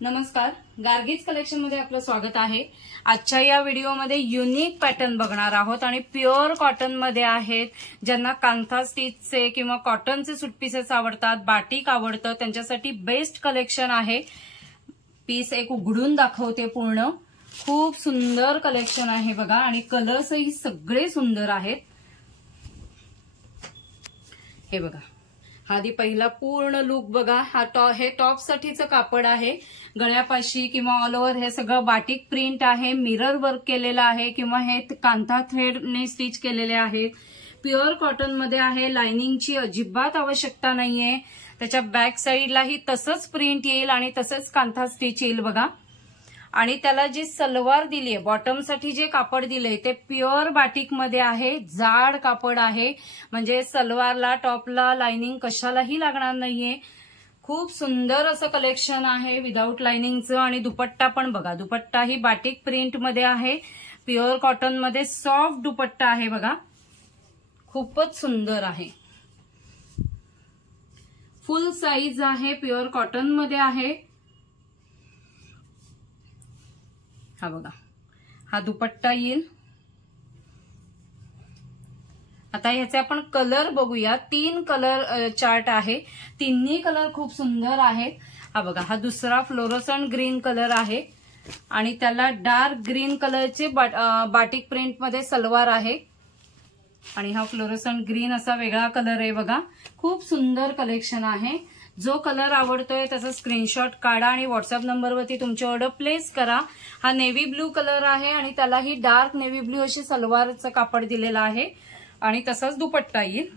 नमस्कार, गार्गीज कलेक्शन मध्ये आपलं स्वागत आहे। आजच्या या व्हिडिओमध्ये युनिक पॅटर्न बघणार आहोत आणि प्युअर कॉटन मध्ये आहेत। ज्यांना कांथा स्टिचचे किंवा कॉटनचे सूट पीसेस आवडतात, बाटिक आवडतं, त्यांच्यासाठी बेस्ट कलेक्शन आहे। पीस एक उघडून दाखवते पूर्ण। खूप सुंदर कलेक्शन आहे बघा आणि कलर्सही सगळे सुंदर आहेत। हे बघा, आधी पहिला पूर्ण लुक बघा। हे टॉप साठीचं कापड आहे। गळ्यापाशी किंवा ऑल ओव्हर हे सगळं बाटिक प्रिंट आहे। मिरर वर्क केलेलं आहे किंवा हे कांथा थ्रेडने स्टिच केलेले आहेत। प्युअर कॉटन मध्ये आहे। लाइनिंगची अजिबात आवश्यकता नाहीये। त्याच्या बॅक साईडलाही तसंच प्रिंट येईल आणि तसंच कांथा स्टिच येईल बघा। आणि त्याला जी सलवार दिली आहे, बॉटम साठी जे कापड दिलंय ते प्युअर बाटिक मध्ये आहे। जाड कापड आहे, म्हणजे सलवारला टॉपला लाइनिंग कशालाही लागणार नाहीये। खूप सुंदर असं कलेक्शन आहे विदाउट लाइनिंगचं। आणि दुपट्टा पण बघा, दुपट्टा ही बाटिक प्रिंट मध्ये आहे। प्युअर कॉटन मध्ये सॉफ्ट दुपट्टा आहे बघा, खूपच सुंदर आहे। फुल साईज आहे, प्युअर कॉटन मध्ये आहे। हा बघा, हा दुपट्टा येईल। आता ह्याचे आपण कलर बघूया। 3 कलर चार्ट आहे, तिन्ही कलर खूप सुंदर आहेत। हा बघा, हा दुसरा फ्लोरोसंट ग्रीन कलर आहे आणि त्याला डार्क ग्रीन कलरचे बाटिक प्रिंट मध्ये सलवार आहे। आणि हा फ्लोरोसंट ग्रीन असा वेगळा कलर आहे बघा। खूप सुंदर कलेक्शन आहे। जो कलर आवडतोय त्याचा स्क्रीनशॉट काढा आणि व्हॉट्सअप नंबरवरती तुमची ऑर्डर प्लेस करा। हा नेव्ही ब्लू कलर आहे आणि त्यालाही डार्क नेव्ही ब्लू अशी सलवारचं कापड दिलेलं आहे आणि तसाच दुपट्टा येईल।